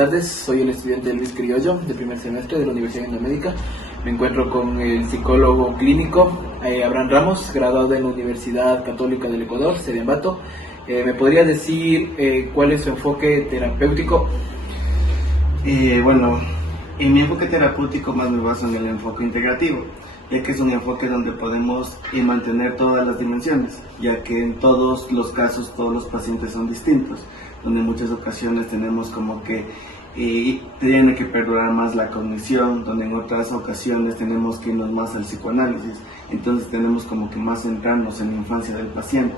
tardes. Soy el estudiante Luis Criollo, de primer semestre de la Universidad Indoamérica. Me encuentro con el psicólogo clínico Abraham Ramos, graduado en la Universidad Católica del Ecuador, sede en Ambato. ¿Me podría decir cuál es su enfoque terapéutico? Bueno, en mi enfoque terapéutico más me baso en el enfoque integrativo, ya que es un enfoque donde podemos mantener todas las dimensiones, ya que en todos los casos todos los pacientes son distintos, donde en muchas ocasiones tenemos como que tiene que perdurar más la cognición, donde en otras ocasiones tenemos que irnos más al psicoanálisis, entonces tenemos como que más centrarnos en la infancia del paciente,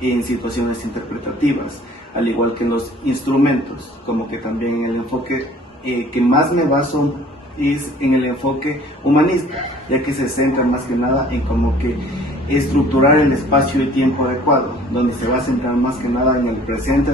en situaciones interpretativas, al igual que en los instrumentos, como que también en el enfoque que más me baso es en el enfoque humanista, ya que se centra más que nada en como que estructurar el espacio y tiempo adecuado, donde se va a centrar más que nada en el presente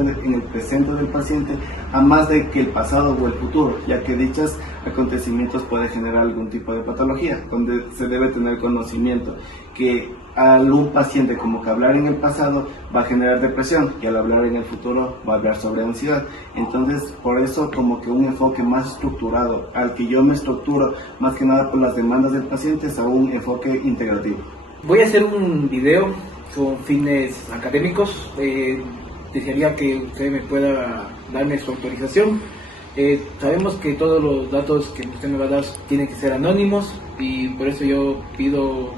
del paciente, a más de que el pasado o el futuro, ya que dichos acontecimientos pueden generar algún tipo de patología, donde se debe tener conocimiento que al un paciente como que hablar en el pasado va a generar depresión y al hablar en el futuro va a hablar sobre ansiedad. Entonces, por eso como que un enfoque más estructurado, al que yo me estructuro más que nada por las demandas del paciente, es a un enfoque integrativo. Voy a hacer un video con fines académicos. Desearía que usted me pueda darme su autorización. Sabemos que todos los datos que usted me va a dar tienen que ser anónimos y por eso yo pido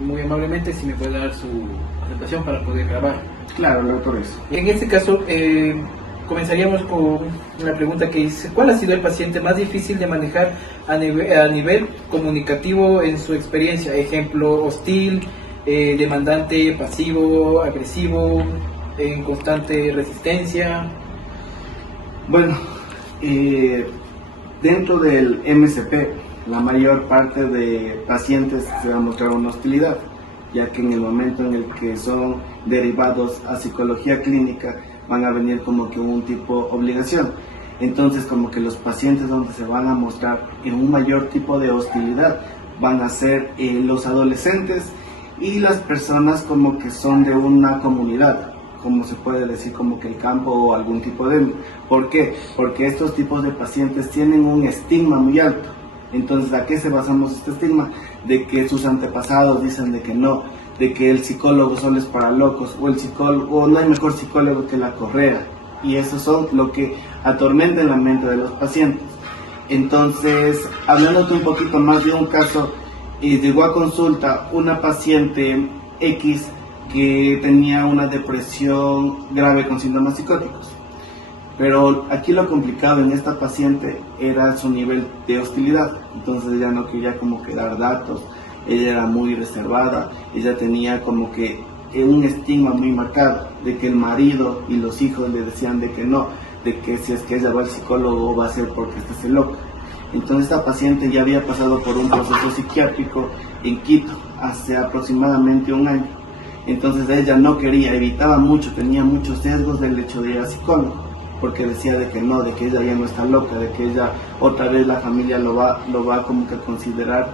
muy amablemente si me puede dar su aceptación para poder grabar. Claro, lo autorizo. En este caso, comenzaríamos con una pregunta que dice: ¿cuál ha sido el paciente más difícil de manejar a nivel comunicativo en su experiencia? Ejemplo, hostil, demandante, pasivo, agresivo, en constante resistencia. Bueno, dentro del MSP, la mayor parte de pacientes se va a mostrar una hostilidad, ya que en el momento en el que son derivados a psicología clínica van a venir como que un tipo obligación. Entonces como que los pacientes donde se van a mostrar en un mayor tipo de hostilidad van a ser los adolescentes y las personas como que son de una comunidad, como se puede decir como que el campo o algún tipo de... ¿Por qué? Porque estos tipos de pacientes tienen un estigma muy alto. Entonces, ¿a qué se basamos este estigma? De que sus antepasados dicen de que no, de que el psicólogo solo es para locos, o no hay mejor psicólogo que la correa, y eso son lo que atormenta la mente de los pacientes. Entonces, hablándote un poquito más de un caso, llegó a consulta una paciente X que tenía una depresión grave con síntomas psicóticos. Pero aquí lo complicado en esta paciente era su nivel de hostilidad. Entonces ella no quería como que dar datos, ella era muy reservada, ella tenía como que un estigma muy marcado de que el marido y los hijos le decían de que no, de que si es que ella va al psicólogo va a ser porque está loca. Entonces esta paciente ya había pasado por un proceso psiquiátrico en Quito hace aproximadamente un año. Entonces ella no quería, evitaba mucho, tenía muchos sesgos del hecho de ir al psicólogo, porque decía de que no, de que ella ya no está loca, de que ella otra vez la familia lo va como que a considerar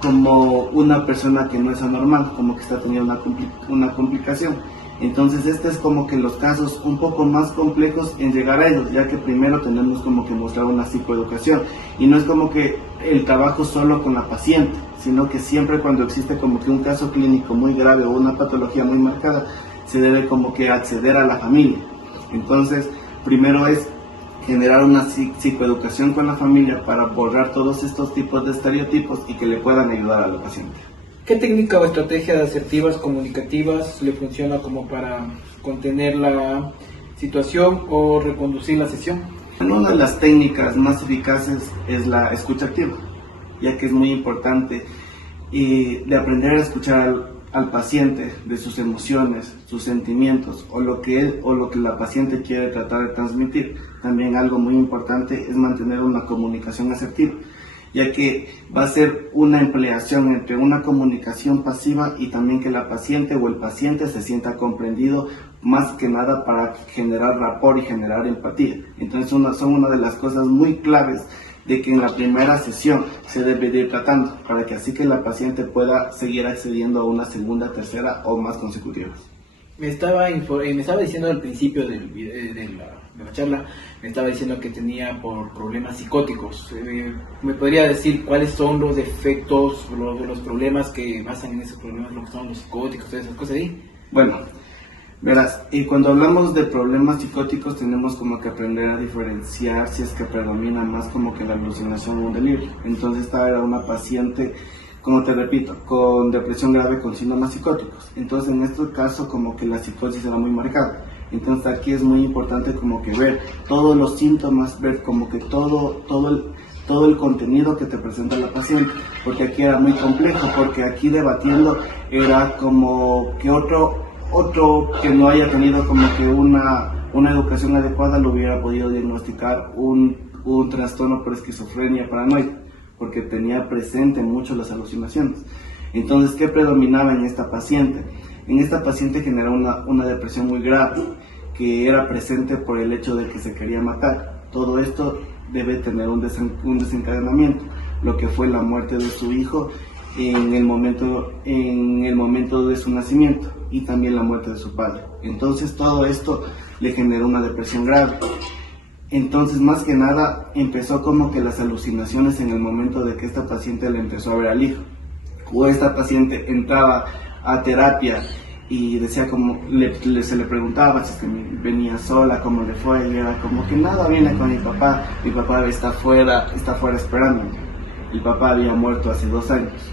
como una persona que no es anormal, como que está teniendo una complicación. Entonces este es como que los casos un poco más complejos en llegar a ellos, ya que primero tenemos como que mostrar una psicoeducación, y no es como que el trabajo solo con la paciente, sino que siempre cuando existe como que un caso clínico muy grave o una patología muy marcada, se debe como que acceder a la familia. Entonces, primero es generar una psicoeducación con la familia para borrar todos estos tipos de estereotipos y que le puedan ayudar al paciente. ¿Qué técnica o estrategia de asertivas comunicativas le funciona como para contener la situación o reconducir la sesión? Una de las técnicas más eficaces es la escucha activa, ya que es muy importante de aprender a escuchar al paciente, de sus emociones, sus sentimientos o lo que la paciente quiere tratar de transmitir. También algo muy importante es mantener una comunicación asertiva, ya que va a ser una empleación entre una comunicación pasiva y también que la paciente o el paciente se sienta comprendido, más que nada para generar rapport y generar empatía. Entonces son una de las cosas muy claves de que en la primera sesión se debe de ir tratando, para que así que la paciente pueda seguir accediendo a una segunda, tercera o más consecutivas. me estaba diciendo al principio de la charla, me estaba diciendo que tenía por problemas psicóticos. ¿Me podría decir cuáles son los defectos, los problemas que basan en esos problemas, lo que son los psicóticos, todas esas cosas ahí? Bueno, verás, y cuando hablamos de problemas psicóticos tenemos como que aprender a diferenciar si es que predomina más como que la alucinación o un delirio. Entonces esta era una paciente, como te repito, con depresión grave con síntomas psicóticos. Entonces en este caso como que la psicosis era muy marcada. Entonces aquí es muy importante como que ver todos los síntomas, ver como que todo el contenido que te presenta la paciente, porque aquí era muy complejo, porque aquí debatiendo era como que otro que no haya tenido como que una educación adecuada lo hubiera podido diagnosticar un trastorno por esquizofrenia paranoide, porque tenía presente mucho las alucinaciones. Entonces, ¿qué predominaba en esta paciente? En esta paciente generó una depresión muy grave, que era presente por el hecho de que se quería matar. Todo esto debe tener un desencadenamiento, lo que fue la muerte de su hijo en el momento de su nacimiento, y también la muerte de su padre. Entonces todo esto le generó una depresión grave. Entonces, más que nada, empezó como que las alucinaciones en el momento de que esta paciente le empezó a ver al hijo, o esta paciente entraba a terapia y decía como, se le preguntaba si es que venía sola, cómo le fue, y era como que nada, viene con mi papá está fuera esperándome. El papá había muerto hace 2 años.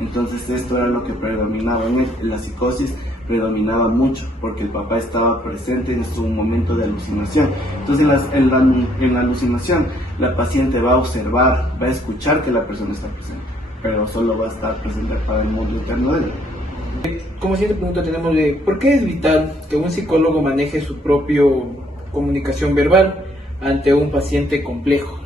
Entonces esto era lo que predominaba en él. La psicosis predominaba mucho porque el papá estaba presente en su momento de alucinación. Entonces en la alucinación la paciente va a observar, va a escuchar que la persona está presente, pero solo va a estar presente para el mundo interno de él. Como siguiente pregunta tenemos ¿por qué es vital que un psicólogo maneje su propia comunicación verbal ante un paciente complejo?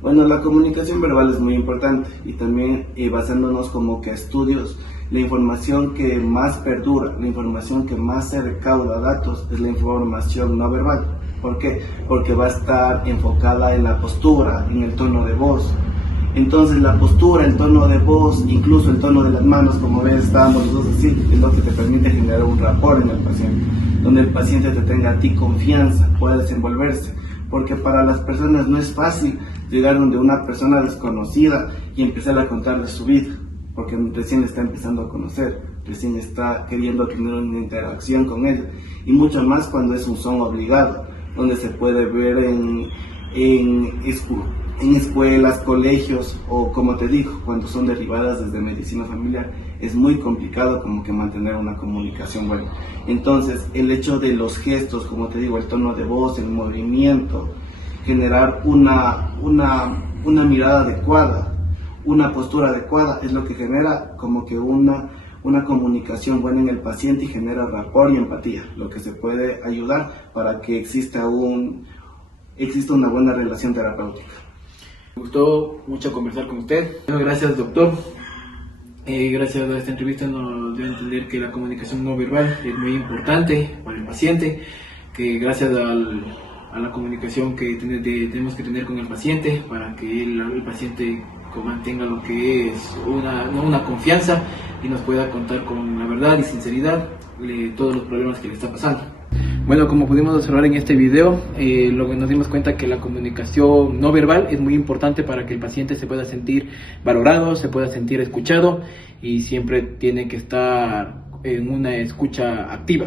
Bueno, la comunicación verbal es muy importante, y también basándonos como que a estudios, la información que más perdura, la información que más se recauda datos es la información no verbal. ¿Por qué? Porque va a estar enfocada en la postura, en el tono de voz. Entonces la postura, el tono de voz, incluso el tono de las manos, como ves, estábamos los dos así, es lo que te permite generar un rapport en el paciente, donde el paciente te tenga a ti confianza, pueda desenvolverse. Porque para las personas no es fácil llegar donde una persona desconocida y empezar a contarle su vida, porque recién está empezando a conocer, recién está queriendo tener una interacción con ella, y mucho más cuando es un son obligado, donde se puede ver en escuelas, colegios, o como te digo, cuando son derivadas desde medicina familiar, es muy complicado como que mantener una comunicación buena. Entonces, el hecho de los gestos, como te digo, el tono de voz, el movimiento, generar una mirada adecuada, una postura adecuada, es lo que genera como que una comunicación buena en el paciente y genera rapport y empatía, lo que se puede ayudar para que exista una buena relación terapéutica. Me gustó mucho conversar con usted. Bueno, gracias, doctor. Gracias a esta entrevista nos dio a entender que la comunicación no verbal es muy importante para el paciente, que gracias a la comunicación que tenemos que tener con el paciente para que el paciente mantenga lo que es una confianza y nos pueda contar con la verdad y sinceridad todos los problemas que le está pasando. Bueno, como pudimos observar en este video, lo que nos dimos cuenta que la comunicación no verbal es muy importante para que el paciente se pueda sentir valorado, se pueda sentir escuchado, y siempre tiene que estar en una escucha activa.